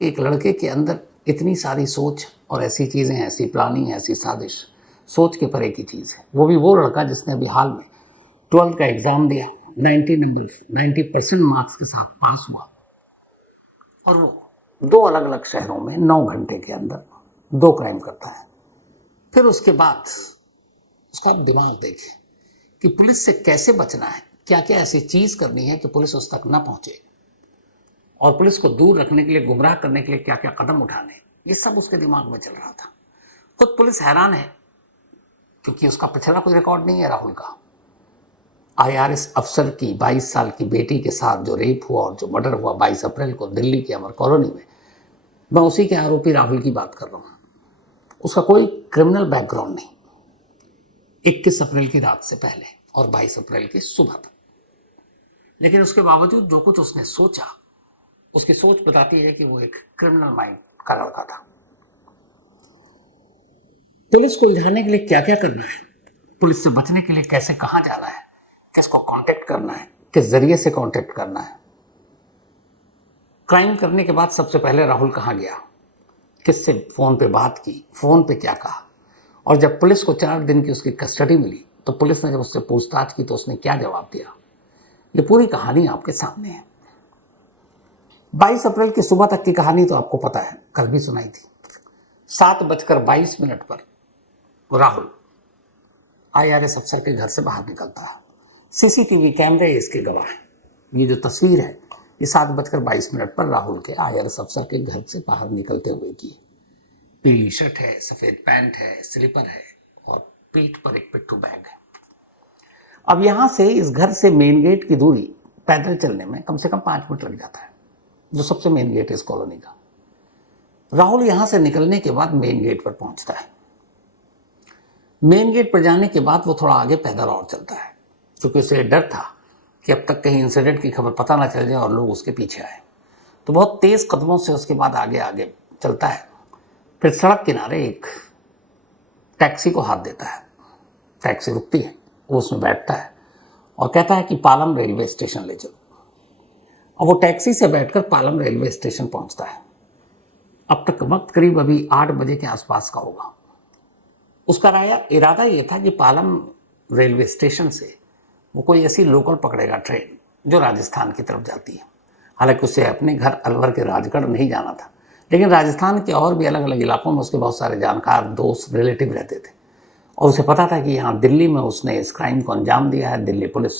एक लड़के के अंदर इतनी सारी सोच और ऐसी चीज़ें, ऐसी प्लानिंग, ऐसी साजिश, सोच के परे की चीज़ है। वो भी वो लड़का जिसने अभी हाल में 12th का एग्ज़ाम दिया, 90% मार्क्स के साथ पास हुआ, और वो 2 अलग अलग शहरों में 9 घंटे के अंदर 2 क्राइम करता है। फिर उसके बाद उसका दिमाग देखे कि पुलिस से कैसे बचना है, क्या क्या ऐसी चीज़ करनी है कि पुलिस उस तक ना पहुंचे, और पुलिस को दूर रखने के लिए, गुमराह करने के लिए क्या क्या कदम उठाने, ये सब उसके दिमाग में चल रहा था। खुद पुलिस हैरान है, क्योंकि उसका पिछला कोई रिकॉर्ड नहीं है राहुल का। आईआरएस अफसर की 22 साल की बेटी के साथ जो रेप हुआ और जो मर्डर हुआ 22 अप्रैल को दिल्ली के अमर कॉलोनी में, मैं उसी के आरोपी राहुल की बात कर रहा हूं। उसका कोई क्रिमिनल बैकग्राउंड नहीं, 21 अप्रैल की रात से पहले और 22 अप्रैल की सुबह तक। लेकिन उसके बावजूद जो कुछ उसने सोचा, उसकी सोच बताती है कि वो एक क्रिमिनल माइंड का लड़का था। पुलिस को उलझाने के लिए क्या क्या करना है, पुलिस से बचने के लिए कैसे कहां जाना है, किसको कांटेक्ट करना है, किस जरिए से कांटेक्ट करना है। क्राइम करने के बाद सबसे पहले राहुल कहां गया, किससे फोन पे बात की, फोन पे क्या कहा, और जब पुलिस को 4 दिन की उसकी कस्टडी मिली तो पुलिस ने जब उससे पूछताछ की तो उसने क्या जवाब दिया, ये पूरी कहानी आपके सामने है। 22 अप्रैल की सुबह तक की कहानी तो आपको पता है, कल भी सुनाई थी। 7:22 पर राहुल आईआरएस अफसर के घर से बाहर निकलता है। सीसीटीवी कैमरे इसके गवाह हैं। ये जो तस्वीर है, ये 7:22 पर राहुल के आईआरएस अफसर के घर से बाहर निकलते हुए की। पीली शर्ट है, सफेद पैंट है, स्लीपर है, और पीठ पर एक पिट्ठू बैग है। अब यहां से इस घर से मेन गेट की दूरी पैदल चलने में कम से कम 5 मिनट लग जाता है, जो सबसे मेन गेट है इस कॉलोनी का। राहुल यहां से निकलने के बाद मेन गेट पर पहुंचता है। मेन गेट पर जाने के बाद वो थोड़ा आगे पैदल और चलता है, क्योंकि उसे डर था कि अब तक कहीं इंसिडेंट की खबर पता ना चल जाए और लोग उसके पीछे आए। तो बहुत तेज कदमों से उसके बाद आगे आगे चलता है। फिर सड़क किनारे एक टैक्सी को हाथ देता है। टैक्सी रुकती है, वो उसमें बैठता है और कहता है कि पालम रेलवे स्टेशन ले चलो। और वो टैक्सी से बैठकर पालम रेलवे स्टेशन पहुंचता है। अब तक वक्त करीब अभी 8 बजे के आसपास का होगा। उसका इरादा ये था कि पालम रेलवे स्टेशन से वो कोई ऐसी लोकल पकड़ेगा ट्रेन जो राजस्थान की तरफ जाती है। हालांकि उसे अपने घर अलवर के राजगढ़ नहीं जाना था, लेकिन राजस्थान के और भी अलग अलग इलाकों में उसके बहुत सारे जानकार, दोस्त, रिलेटिव रहते थे, और उसे पता था कि यहाँ दिल्ली में उसने इस क्राइम को अंजाम दिया है। दिल्ली पुलिस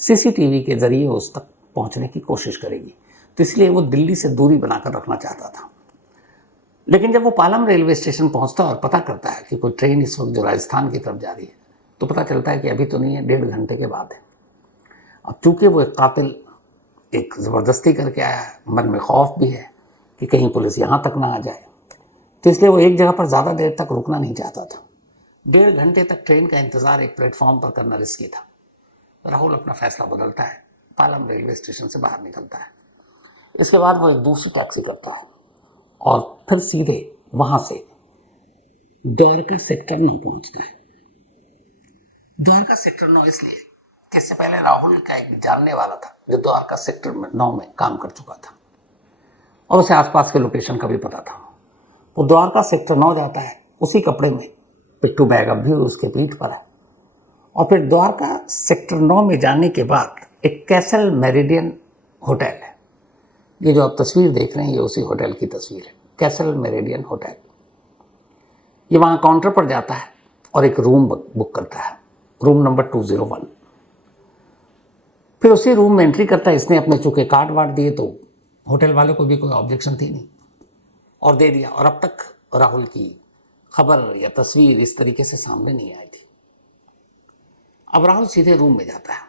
सीसीटीवी के जरिए उस तक पहुँचने की कोशिश करेगी, तो इसलिए वो दिल्ली से दूरी बनाकर रखना चाहता था। लेकिन जब वो पालम रेलवे स्टेशन पहुंचता और पता करता है कि कोई ट्रेन इस वक्त जो राजस्थान की तरफ जा रही है, तो पता चलता है कि अभी तो नहीं है, 1.5 घंटे के बाद है। अब चूंकि वो एक कातिल एक ज़बरदस्ती करके आया है, मन में खौफ भी है कि कहीं पुलिस यहाँ तक ना आ जाए, तो इसलिए वो एक जगह पर ज़्यादा देर तक रुकना नहीं चाहता था। 1.5 घंटे तक ट्रेन का इंतज़ार एक प्लेटफॉर्म पर करना रिस्की था। राहुल अपना फैसला बदलता है, पालम रेलवे स्टेशन से बाहर निकलता है। इसके बाद वो एक दूसरी टैक्सी करता है और फिर सीधे वहां से द्वारका सेक्टर 9 पहुंचता है। द्वारका सेक्टर 9 इसलिए कि इससे पहले राहुल का एक जानने वाला था जो द्वारका सेक्टर 9 में काम कर चुका था और उसे आसपास के लोकेशन का भी पता था। वो द्वारका सेक्टर 9 जाता है, उसी कपड़े में, पिट्ठू बैग अब भी उसके पीठ पर है, और फिर द्वारका सेक्टर 9 में जाने के बाद एक कैसल मेरिडियन होटल है। ये जो आप तस्वीर देख रहे हैं, ये उसी होटल की तस्वीर है, कैसल मेरिडियन होटल। ये वहाँ काउंटर पर जाता है और एक रूम बुक करता है, रूम नंबर 201। फिर उसी रूम में एंट्री करता है। इसने अपने चूंकि कार्ड वार्ड दिए तो होटल वाले को भी कोई ऑब्जेक्शन थी नहीं, और दे दिया। और अब तक राहुल की खबर या तस्वीर इस तरीके से सामने नहीं आई थी। अब राहुल सीधे रूम में जाता है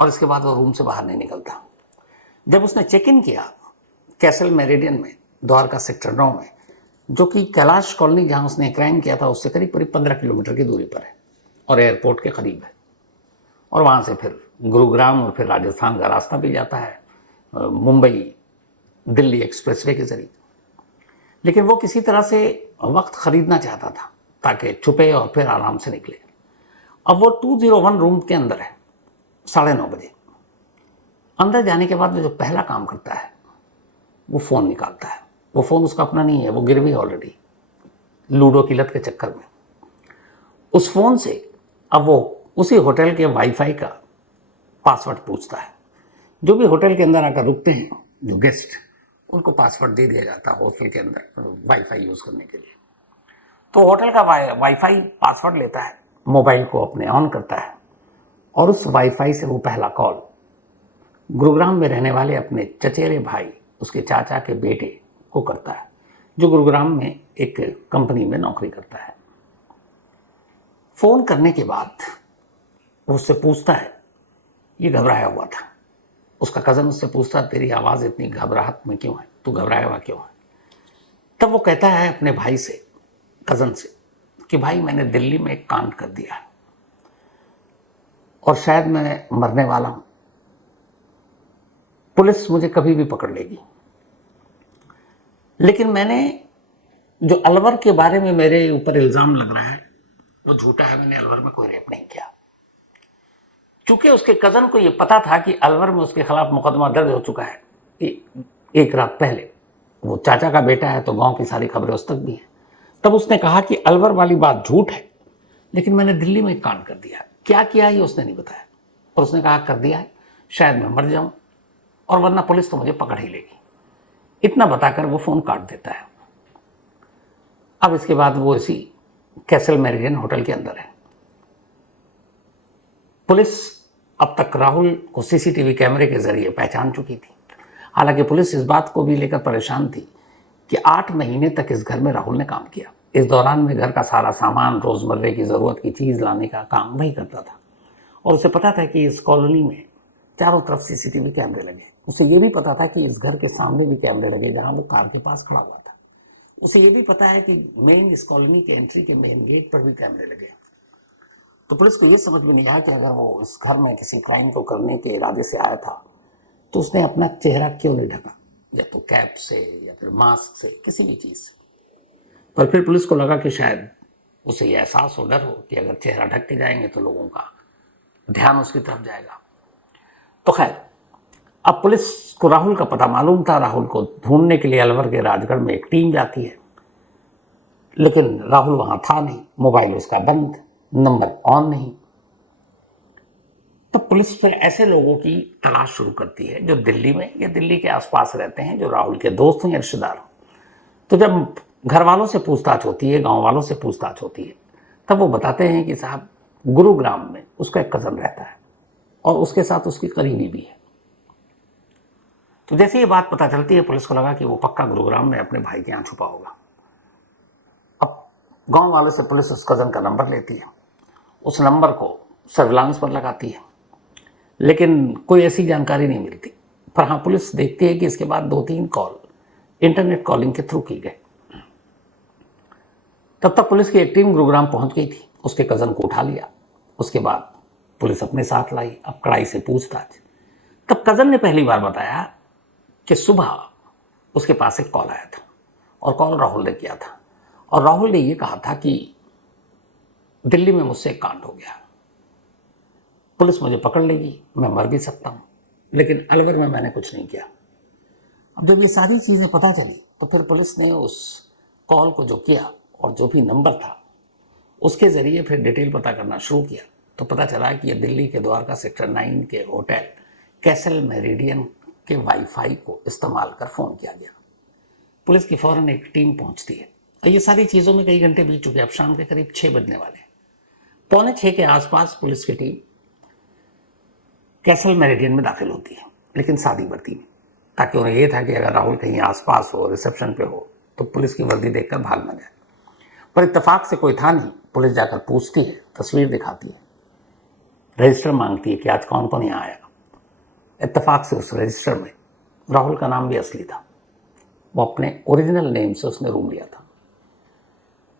और इसके बाद वो रूम से बाहर नहीं निकलता। जब उसने चेक इन किया कैसल मेरिडियन में, द्वारका सेक्टर 9 में, जो कि कैलाश कॉलोनी जहां उसने क्राइम किया था उससे करीब 15 किलोमीटर की दूरी पर है और एयरपोर्ट के करीब है, और वहां से फिर गुरुग्राम और फिर राजस्थान का रास्ता भी जाता है, मुंबई दिल्ली एक्सप्रेसवे के जरिए। लेकिन वो किसी तरह से वक्त खरीदना चाहता था ताकि छुपे और फिर आराम से निकले। अब वो 201 रूम के अंदर है, 9:30 बजे। अंदर जाने के बाद वो जो पहला काम करता है वो फ़ोन निकालता है वो फ़ोन उसका अपना नहीं है, वो गिर भी ऑलरेडी लूडो की लत के चक्कर में। उस फ़ोन से अब वो उसी होटल के वाईफाई का पासवर्ड पूछता है। जो भी होटल के अंदर आकर रुकते हैं जो गेस्ट, उनको पासवर्ड दे दिया जाता है होटल के अंदर वाईफाई यूज़ करने के लिए। तो होटल का वाईफाई पासवर्ड लेता है, मोबाइल को अपने ऑन करता है और उस वाईफाई से वो पहला कॉल गुरुग्राम में रहने वाले अपने चचेरे भाई, उसके चाचा के बेटे को करता है, जो गुरुग्राम में एक कंपनी में नौकरी करता है। फ़ोन करने के बाद वो उससे पूछता है, ये घबराया हुआ था। उसका कज़न उससे पूछता है, तेरी आवाज़ इतनी घबराहट में क्यों है, तू घबराया हुआ क्यों है? तब वो कहता है अपने भाई से, कज़न से, कि भाई मैंने दिल्ली में एक कांड कर दिया है और शायद मैं मरने वाला हूं, पुलिस मुझे कभी भी पकड़ लेगी। लेकिन मैंने जो अलवर के बारे में मेरे ऊपर इल्ज़ाम लग रहा है वो झूठा है, मैंने अलवर में कोई रेप नहीं किया। चूंकि उसके कज़न को ये पता था कि अलवर में उसके खिलाफ मुकदमा दर्ज हो चुका है कि एक रात पहले, वो चाचा का बेटा है तो गांव की सारी खबरें उस तक भी हैं। तब उसने कहा कि अलवर वाली बात झूठ है, लेकिन मैंने दिल्ली में एक कांड कर दिया। क्या किया ये उसने नहीं बताया, और उसने कहा कर दिया है, शायद मैं मर जाऊं और वरना पुलिस तो मुझे पकड़ ही लेगी। इतना बताकर वो फ़ोन काट देता है। अब इसके बाद वो इसी कैसल मेरिडियन होटल के अंदर है। पुलिस अब तक राहुल को सीसीटीवी कैमरे के जरिए पहचान चुकी थी। हालांकि पुलिस इस बात को भी लेकर परेशान थी कि 8 महीने तक इस घर में राहुल ने काम किया। इस दौरान में घर का सारा सामान, रोजमर्रे की ज़रूरत की चीज़ लाने का काम वही करता था और उसे पता था कि इस कॉलोनी में चारों तरफ सीसीटीवी कैमरे लगे। उसे ये भी पता था कि इस घर के सामने भी कैमरे लगे जहां वो कार के पास खड़ा हुआ था। उसे ये भी पता है कि मेन इस कॉलोनी के एंट्री के मेन गेट पर भी कैमरे लगे। तो पुलिस को ये समझ में नहीं आया कि अगर वो इस घर में किसी क्राइम को करने के इरादे से आया था तो उसने अपना चेहरा क्यों नहीं ढका, या तो कैप से या फिर मास्क से, किसी भी चीज़ से। पर फिर पुलिस को लगा कि शायद उसे ये एहसास हो, डर हो कि अगर चेहरा ढक के जाएंगे तो लोगों का ध्यान उसकी तरफ जाएगा। तो खैर, अब पुलिस को राहुल का पता मालूम था। राहुल को ढूंढने के लिए अलवर के राजगढ़ में एक टीम जाती है, लेकिन राहुल वहां था नहीं, मोबाइल उसका बंद, नंबर ऑन नहीं। तब पुलिस फिर ऐसे लोगों की तलाश शुरू करती है जो दिल्ली में या दिल्ली के आसपास रहते हैं, जो राहुल के दोस्त हैं या रिश्तेदार हों। तो जब घर वालों से पूछताछ होती है, गांव वालों से पूछताछ होती है, तब वो बताते हैं कि साहब गुरुग्राम में उसका एक कज़न रहता है और उसके साथ उसकी करीबी भी है। तो जैसे ये बात पता चलती है, पुलिस को लगा कि वो पक्का गुरुग्राम में अपने भाई के यहाँ छुपा होगा। अब गांव वाले से पुलिस उस कज़न का नंबर लेती है, उस नंबर को सर्विलांस पर लगाती है, लेकिन कोई ऐसी जानकारी नहीं मिलती। पर हाँ, पुलिस देखती है कि इसके बाद 2-3 कॉल इंटरनेट कॉलिंग के थ्रू की गए। तब तक पुलिस की एक टीम गुरुग्राम पहुंच गई थी, उसके कज़न को उठा लिया। उसके बाद पुलिस अपने साथ लाई, अब कड़ाई से पूछताछ। तब कज़न ने पहली बार बताया कि सुबह उसके पास एक कॉल आया था और कॉल राहुल ने किया था, और राहुल ने यह कहा था कि दिल्ली में मुझसे एक कांड हो गया, पुलिस मुझे पकड़ लेगी, मैं मर भी सकता हूं, लेकिन अलवर में मैंने कुछ नहीं किया। अब जब ये सारी चीज़ें पता चली तो फिर पुलिस ने उस कॉल को जो किया और जो भी नंबर था उसके ज़रिए फिर डिटेल पता करना शुरू किया। तो पता चला कि ये दिल्ली के द्वारका सेक्टर 9 के होटल कैसल मेरिडियन के वाईफाई को इस्तेमाल कर फ़ोन किया गया। पुलिस की फ़ौरन एक टीम पहुंचती है और ये सारी चीज़ों में कई घंटे बीत चुके। अब शाम के करीब 6 बजने वाले। 5:45 के आसपास पुलिस की टीम कैसल मेरिडियन में दाखिल होती है, लेकिन सादी वर्दी में, ताकि उन्हें यह था कि अगर राहुल कहीं आसपास हो, रिसेप्शन पे हो, तो पुलिस की वर्दी देखकर भाग न जाए। पर इत्तेफाक से कोई था नहीं। पुलिस जाकर पूछती है, तस्वीर दिखाती है, रजिस्टर मांगती है कि आज कौन कौन यहाँ आया। इत्तेफाक से उस रजिस्टर में राहुल का नाम भी असली था, वो अपने ओरिजिनल नेम से उसने रूम लिया था।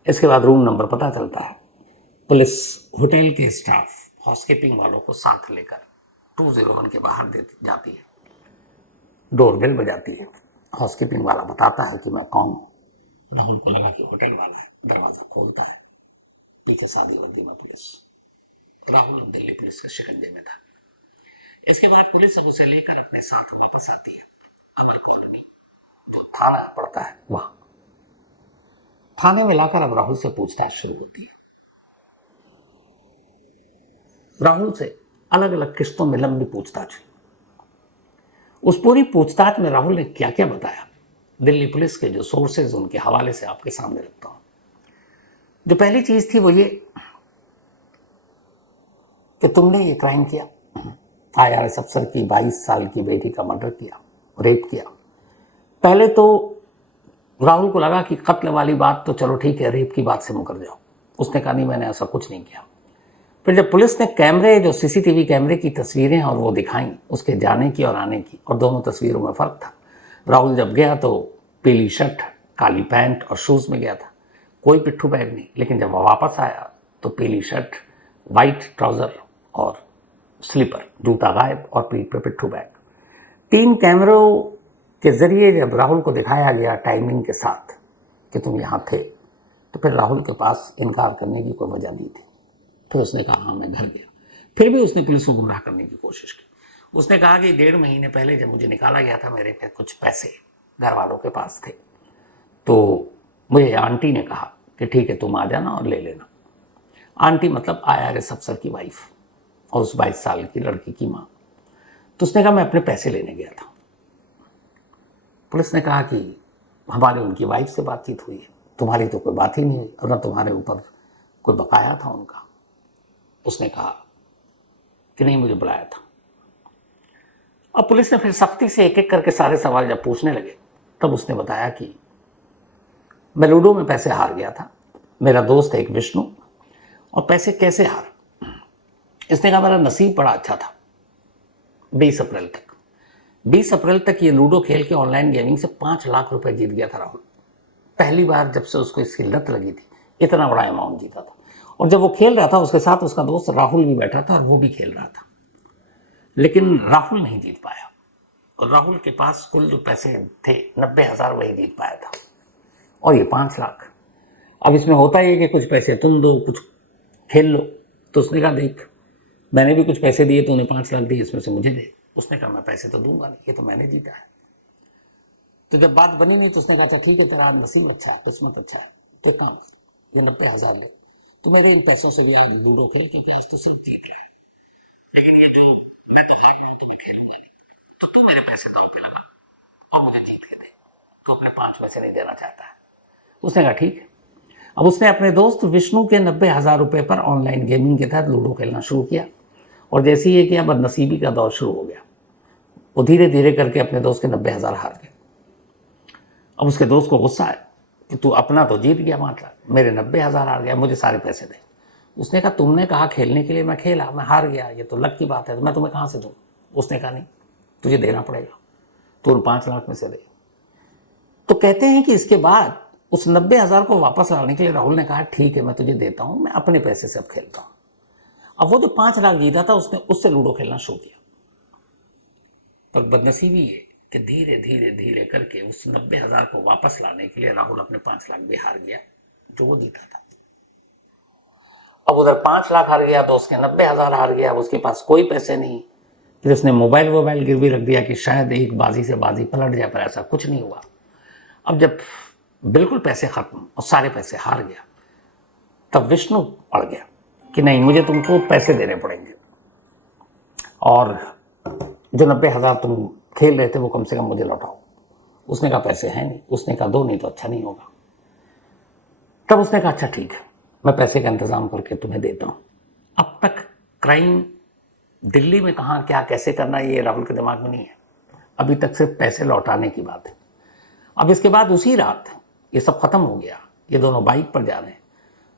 इसके बाद रूम नंबर पता चलता है। पुलिस होटल के स्टाफ, हाउसकीपिंग वालों को साथ लेकर 201 के बाहर जाती है, डोरबेल बजाती है। हाउसकीपिंग वाला बताता है कि मैं कौन हूँ। राहुल को लगा कि होटल वाला है, दरवाजा खोलता है, पीछे सादी वर्दी में पुलिस। राहुल अब दिल्ली पुलिस के शिकंजे में था। इसके बाद पुलिस अब उसे लेकर अपने साथ वापस आती है अमर कॉलोनी। थाना पड़ता है वहां, थाने में लाकर अब राहुल से पूछताछ शुरू होती है। राहुल से अलग अलग किस्तों में लंबी पूछताछ हुई। उस पूरी पूछताछ में राहुल ने क्या क्या बताया, दिल्ली पुलिस के जो सोर्सेज उनके हवाले से आपके सामने रखता हूं। जो पहली चीज थी वो ये कि तुमने ये क्राइम किया, आईआरएस अफसर की 22 साल की बेटी का मर्डर किया, रेप किया। पहले तो राहुल को लगा कि कत्ल वाली बात तो चलो ठीक है, रेप की बात से मुकर जाओ। उसने कहा नहीं, मैंने ऐसा कुछ नहीं किया। फिर जब पुलिस ने कैमरे, जो सीसीटीवी कैमरे की तस्वीरें और वो दिखाई उसके जाने की और आने की, और दोनों तस्वीरों में फ़र्क था। राहुल जब गया तो पीली शर्ट, काली पैंट और शूज़ में गया था, कोई पिट्ठू बैग नहीं। लेकिन जब वह वापस आया तो पीली शर्ट, वाइट ट्राउज़र और स्लीपर, जूता गायब और पीठ पे पिट्ठू बैग। 3 कैमरों के ज़रिए जब राहुल को दिखाया गया टाइमिंग के साथ कि तुम यहाँ थे, तो फिर राहुल के पास इनकार करने की कोई वजह नहीं थी। फिर उसने कहा हाँ मैं घर गया। फिर भी उसने पुलिस को गुमराह करने की कोशिश की। उसने कहा कि 1.5 महीने पहले जब मुझे निकाला गया था, मेरे पे कुछ पैसे घर वालों के पास थे, तो मुझे आंटी ने कहा कि ठीक है तुम आ जाना और ले लेना। आंटी मतलब आईआरएस अफसर की वाइफ और उस 22 साल की लड़की की माँ। तो उसने कहा मैं अपने पैसे लेने गया था। पुलिस ने कहा कि हमारी उनकी वाइफ से बातचीत हुई है, तुम्हारी तो कोई बात ही नहीं हुई और न तुम्हारे ऊपर कोई बकाया था उनका। उसने कहा कि नहीं, मुझे बुलाया था। अब पुलिस ने फिर सख्ती से एक एक करके सारे सवाल जब पूछने लगे, तब उसने बताया कि मैं लूडो में पैसे हार गया था, मेरा दोस्त है एक विष्णु, और पैसे कैसे हार। इसने कहा मेरा नसीब बड़ा अच्छा था। 20 अप्रैल तक ये लूडो खेल के ऑनलाइन गेमिंग से 5 लाख रुपए जीत गया था राहुल। पहली बार जब से उसको इसकी लत लगी थी, इतना बड़ा अमाउंट जीता था। और जब वो खेल रहा था उसके साथ उसका दोस्त राहुल भी बैठा था और वो भी खेल रहा था, लेकिन राहुल नहीं जीत पाया। और राहुल के पास कुल जो पैसे थे 90,000 वही जीत पाया था, और ये 5 लाख। अब इसमें होता ही है कि कुछ पैसे तुम दो, कुछ खेल लो। तो उसने कहा देख, मैंने भी कुछ पैसे दिए, तूने 5 लाख दिए, इसमें से मुझे दे। उसने कहा मैं पैसे तो दूंगा नहीं, ये तो मैंने जीता है। तो जब बात बनी नहीं तो उसने कहा अच्छा ठीक है, तेरा नसीब अच्छा है, किस्मत अच्छा है, तो काम कर, ये 90,000 ले, तो मेरे इन पैसों से भी आज लूडो खेल, क्योंकि आज तो सिर्फ जीत रहा है, लेकिन ये जो मैं तो हार गया तो मैं खेलूंगा नहीं, तो तू मेरे पैसे दांव पे लगा और मुझे जीत के दे। तो अपने 5 पैसे नहीं देना चाहता है। उसने कहा ठीक है। अब उसने अपने दोस्त विष्णु के 90,000 रुपए पर ऑनलाइन गेमिंग के तहत लूडो खेलना शुरू किया, और जैसे ही ये किया बदनसीबी का दौर शुरू हो गया। वो धीरे धीरे करके अपने दोस्त के 90,000 हार गए। अब उसके दोस्त को गुस्सा है कि तू अपना तो जीत गया 5 लाख, मेरे 90,000 हार गया, मुझे सारे पैसे दे। उसने कहा तुमने कहा खेलने के लिए, मैं खेला, मैं हार गया, ये तो लक की बात है, तो मैं तुम्हें कहाँ से दूँ। उसने कहा नहीं, तुझे देना पड़ेगा, तू उन 5 लाख में से दे। तो कहते हैं कि इसके बाद उस 90,000 को वापस लाने के लिए राहुल ने कहा ठीक है मैं तुझे देता हूँ, मैं अपने पैसे से अब खेलता हूँ। अब वो जो 5 लाख जीता था उसने उससे लूडो खेलना शुरू किया। पर बदनसीबी ये कि धीरे धीरे धीरे करके उस 90,000 को वापस लाने के लिए राहुल अपने 5 लाख भी हार गया जो वो जीता था। अब उधर 5 लाख हार गया तो उसके 90,000 हार गया, अब उसके पास कोई पैसे नहीं। फिर उसने मोबाइल गिरवी रख दिया कि शायद एक बाजी से बाजी पलट जाए, पर ऐसा कुछ नहीं हुआ। अब जब बिल्कुल पैसे खत्म और सारे पैसे हार गया, तब विष्णु अड़ गया कि नहीं, मुझे तुमको पैसे देने पड़ेंगे, और जो 90,000 तुम खेल रहे थे वो कम से कम मुझे लौटाओ। उसने कहा पैसे हैं नहीं। उसने कहा दो, नहीं तो अच्छा नहीं होगा। तब उसने कहा अच्छा ठीक है, मैं पैसे का इंतजाम करके तुम्हें देता हूं। अब तक क्राइम दिल्ली में कहाँ क्या कैसे करना ये राहुल के दिमाग में नहीं है, अभी तक सिर्फ पैसे लौटाने की बात है। अब इसके बाद उसी रात ये सब खत्म हो गया, ये दोनों बाइक पर जा रहे हैं।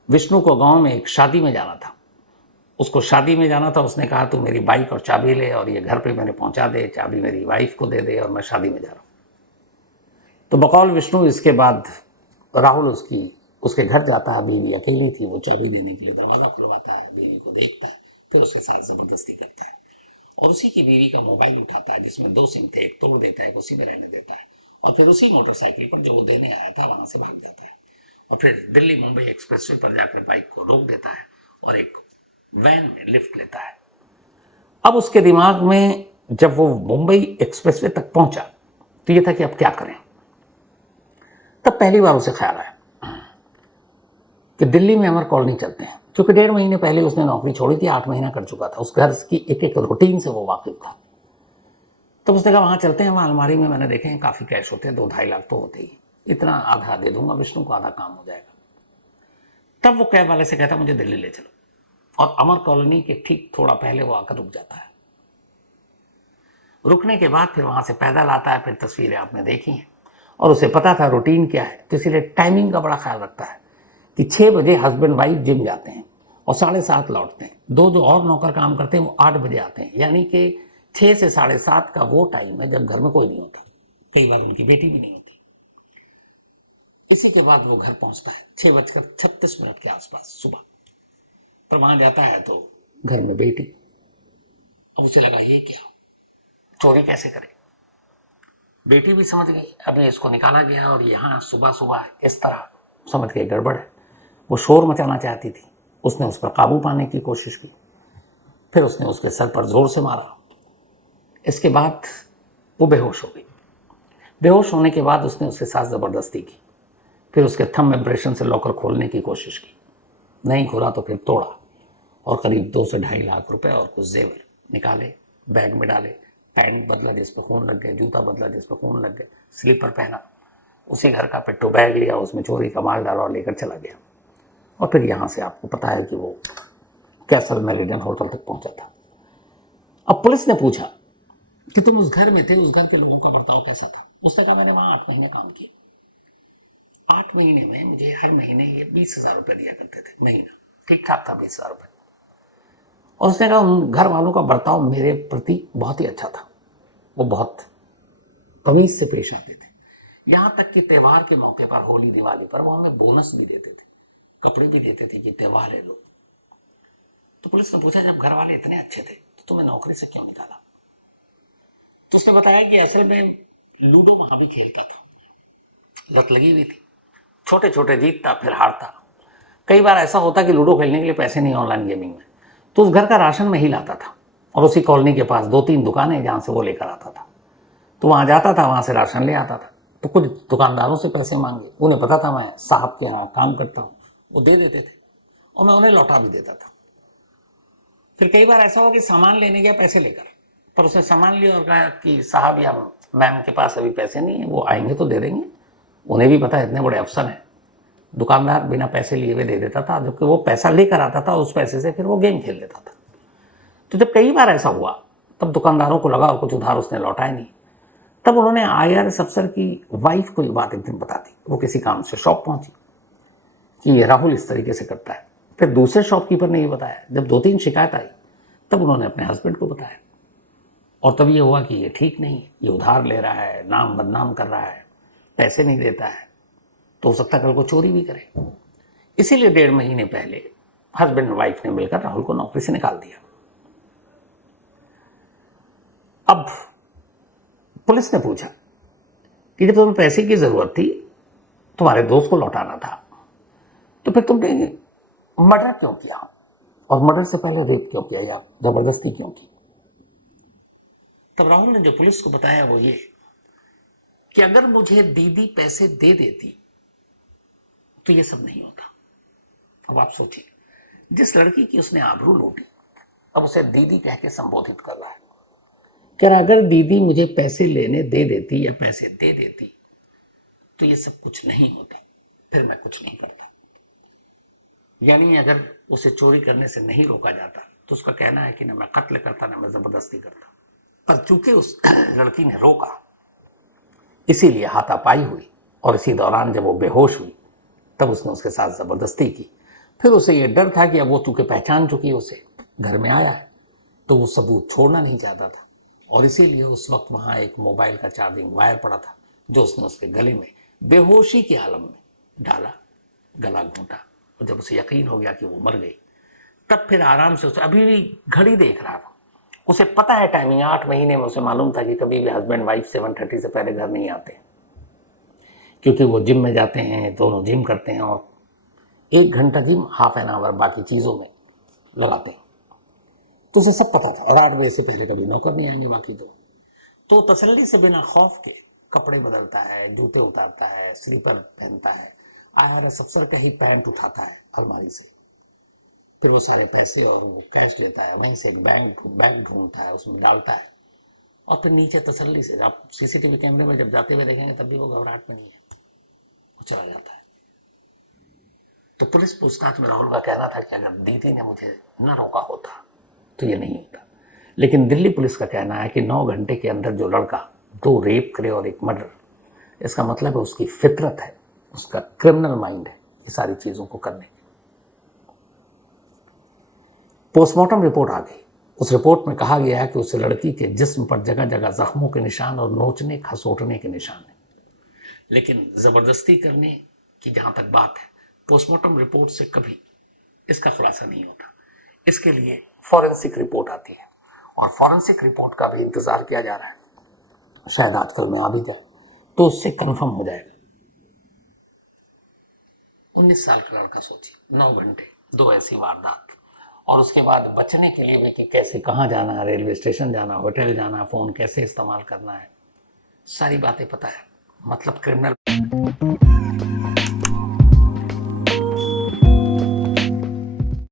विष्णु को गांव में एक शादी में जाना था, उसको शादी में जाना था। उसने कहा तू मेरी बाइक और चाबी ले और ये घर पे मैंने पहुंचा दे, चाबी मेरी वाइफ को दे दे और मैं शादी में जा रहा हूँ। तो बकौल विष्णु इसके बाद राहुल उसके घर जाता है। बीवी अकेली थी, वो चाबी देने के लिए दरवाज़ा खुलवाता है, बीवी को देखता है, फिर उसके साथ ज़बरदस्ती करता है और उसी की बीवी का मोबाइल उठाता है जिसमें 2 सिम थे, एक तोड़ देता है, उसी में रहने देता है, और फिर उसी मोटरसाइकिल पर जो वो देने आया था वहाँ से भाग जाता है और फिर दिल्ली मुंबई एक्सप्रेसवे पर जाकर बाइक को रोक देता है और एक वैन में लिफ्ट लेता है। अब उसके दिमाग में जब वो मुंबई एक्सप्रेसवे तक पहुंचा तो ये था कि अब क्या करें। तब पहली बार उसे ख्याल आया कि दिल्ली में अमर कॉलोनी चलते हैं, क्योंकि 1.5 महीने पहले उसने नौकरी छोड़ी थी, 8 महीना कर चुका था, उस घर की एक एक रूटीन से वो वाकिफ था। तब उसने कहा वहां चलते हैं, वहां अलमारी में मैंने देखे हैं काफी कैश होते हैं, 2-2.5 लाख तो होते ही, इतना आधा दे दूंगा विष्णु को, आधा काम हो जाएगा। तब वो कैब वाले से कहता मुझे दिल्ली ले चलो, और अमर कॉलोनी के ठीक थोड़ा पहले वो आकर रुक जाता है। रुकने के बाद फिर वहां से पैदल आता है, फिर तस्वीरें आपने देखी हैं, और उसे पता था रूटीन क्या है, तो इसीलिए टाइमिंग का बड़ा ख्याल रखता है कि 6 बजे हस्बैंड वाइफ जिम जाते हैं और 7:30 लौटते हैं। दो जो और नौकर काम करते हैं वो 8 बजे आते हैं, यानी कि 6 से 7:30 का वो टाइम है जब घर में कोई नहीं होता, कई बार उनकी बेटी भी नहीं होती। इसी के बाद वो घर पहुंचता है 6:36 के आसपास सुबह, पर वहां जाता है तो घर में बेटी। अब उसे लगा ये क्या, चोरी कैसे करे। बेटी भी समझ गई अभी इसको निकाला गया, और यहाँ सुबह सुबह इस तरह समझ गई गड़बड़ है। वो शोर मचाना चाहती थी, उसने उस पर काबू पाने की कोशिश की, फिर उसने उसके सर पर जोर से मारा। इसके बाद वो बेहोश हो गई। बेहोश होने के बाद उसने उसके साथ ज़बरदस्ती की, फिर उसके थंब इम्प्रेशन से लॉकर खोलने की कोशिश की, नहीं खुला तो फिर तोड़ा, और करीब 2 से 2.5 लाख रुपए और कुछ जेवर निकाले, बैग में डाले, पैंट बदला जिस पर खून लग गया, जूता बदला जिस पर खून लग गया, स्लीपर पहना, उसी घर का पिट्ठू बैग लिया, उसमें चोरी का माल डाला और लेकर चला गया। और फिर यहाँ से आपको पता है कि वो कैसल मेरिडियन होटल तक पहुंचा था। अब पुलिस ने पूछा कि तुम उस घर में थे, उस घर के लोगों का बर्ताव कैसा था। उसने कहा मैंने वहां 8 महीने काम किया, 8 महीने में मुझे हर महीने ये 20,000 रुपये दिया करते थे महीना, ठीक ठाक था 20,000 रुपये। और उसने कहा उन घर वालों का बर्ताव मेरे प्रति बहुत ही अच्छा था, वो बहुत तमीज से पेश आते थे, यहाँ तक कि त्योहार के मौके पर, होली दिवाली पर वो हमें बोनस भी देते थे, कपड़े भी देते थे कि त्योहार है लोग। तो पुलिस ने पूछा जब घर वाले इतने अच्छे थे तो तुम्हें नौकरी से क्यों निकाला। तो उसने बताया कि असल में लूडो वहां भी खेलता था, लत लगी हुई थी, छोटे छोटे जीतता फिर हारता। कई बार ऐसा होता कि लूडो खेलने के लिए पैसे नहीं ऑनलाइन गेमिंग में, तो उस घर का राशन में ही लाता था, और उसी कॉलोनी के पास 2-3 दुकानें जहां से वो लेकर आता था, तो वहां जाता था, वहां से राशन ले आता था। तो कुछ दुकानदारों से पैसे मांगे, उन्हें पता था मैं साहब के यहाँ काम करता हूँ, वो दे देते थे, और मैं उन्हें लौटा भी देता था। फिर कई बार ऐसा हो कि सामान लेने गया पैसे लेकर, पर उसने सामान लिया और कहा कि साहब या मैम के पास अभी पैसे नहीं है, वो आएंगे तो दे देंगे। उन्हें भी पता है इतने बड़े अफसर हैं, दुकानदार बिना पैसे लिए हुए दे देता था, जबकि वो पैसा लेकर आता था, उस पैसे से फिर वो गेम खेल लेता था। तो जब कई बार ऐसा हुआ तब दुकानदारों को लगा और कुछ उधार उसने लौटाए नहीं, तब उन्होंने IRS अफसर की वाइफ को ये बात एक दिन बता दी। वो किसी काम से शॉप पहुंची कि ये राहुल इस तरीके से करता है। फिर दूसरे शॉपकीपर ने ये बताया। जब 2-3 शिकायत आई तब उन्होंने अपने हस्बैंड को बताया, और तब ये हुआ कि ये ठीक नहीं, ये उधार ले रहा है, नाम बदनाम कर रहा है, पैसे नहीं देता है, तो हो सकता है कल को चोरी भी करे। इसीलिए 1.5 महीने पहले हस्बैंड वाइफ ने मिलकर राहुल को नौकरी से निकाल दिया। अब पुलिस ने पूछा कि जब तुम्हें पैसे की जरूरत थी, तुम्हारे दोस्त को लौटाना था, तो फिर तुमने मर्डर क्यों किया, और मर्डर से पहले रेप क्यों किया या जबरदस्ती क्यों की। तब राहुल ने जो पुलिस को बताया वो ये कि अगर मुझे दीदी पैसे दे देती तो ये सब नहीं होता। अब आप सोचिए, जिस लड़की की उसने आबरू लूटी, अब उसे दीदी कह के संबोधित कर रहा है कि अगर दीदी मुझे पैसे लेने दे देती या पैसे दे देती तो ये सब कुछ नहीं होता, फिर मैं कुछ नहीं करता। यानी अगर उसे चोरी करने से नहीं रोका जाता तो उसका कहना है कि ना मैं कत्ल करता ना मैं जबरदस्ती करता, पर चूंकि उस लड़की ने रोका इसीलिए हाथापाई हुई, और इसी दौरान जब वो बेहोश हुई तब उसने उसके साथ जबरदस्ती की। फिर उसे ये डर था कि अब वो चूंकि पहचान चुकी है, उसे घर में आया है, तो वो सबूत छोड़ना नहीं चाहता था, और इसीलिए उस वक्त वहां एक मोबाइल का चार्जिंग वायर पड़ा था जो उसने उसके गले में बेहोशी के आलम में डाला, गला घोंटा, और जब उसे यकीन हो गया कि वो मर गई तब फिर आराम से उसे, अभी भी घड़ी देख रहा था, उसे पता है टाइमिंग, 8 महीने में उसे मालूम था कि कभी भी हस्बैंड वाइफ 7:30 से पहले घर नहीं आते, क्योंकि वो जिम में जाते हैं, दोनों जिम करते हैं, और 1 घंटा जिम, ½ एन आवर बाकी चीज़ों में लगाते हैं। तो उसे सब पता था, और 8 बजे से पहले कभी नौकर नहीं आएंगे बाकी तो तसल्ली से बिना खौफ के कपड़े बदलता है, जूते उतारता है, स्लीपर पहनता है, IRS अफसर का ही पैंट उठाता है अलमारी से, फिर उसमें पैसे और कैश लेता है, वहीं से एक बैग ढूंढता है, उसमें डालता है, और फिर नीचे तसल्ली से आप CCTV कैमरे में जब जाते हुए देखेंगे तब भी वो घबराहट में नहीं है, वो चला जाता है। तो पुलिस पूछताछ में राहुल का कहना था कि अगर दीदी ने मुझे न रोका होता तो ये नहीं होता। लेकिन दिल्ली पुलिस का कहना है कि 9 घंटे के अंदर जो लड़का 2 रेप करे और 1 मर्डर, इसका मतलब है उसकी फितरत है, उसका क्रिमिनल माइंड है ये सारी चीजों को करने की। पोस्टमार्टम रिपोर्ट आ गई। उस रिपोर्ट में कहा गया है कि उस लड़की के जिस्म पर जगह जगह जख्मों के निशान और नोचने खसोटने के निशान है। लेकिन जबरदस्ती करने की जहां तक बात है, पोस्टमार्टम रिपोर्ट से कभी इसका खुलासा नहीं होता। इसके लिए फॉरेंसिक रिपोर्ट आती है, और फॉरेंसिक रिपोर्ट का भी इंतजार किया जा रहा है, शायद आजकल में आ भी जाए तो उससे कंफर्म हो जाएगा। 19 साल का लड़का, सोचिए 9 घंटे 2 ऐसी वारदात, और उसके बाद बचने के लिए भी कि कैसे कहाँ जाना है, रेलवे स्टेशन जाना, होटल जाना, फोन कैसे इस्तेमाल करना है, सारी बातें पता है। मतलब क्रिमिनल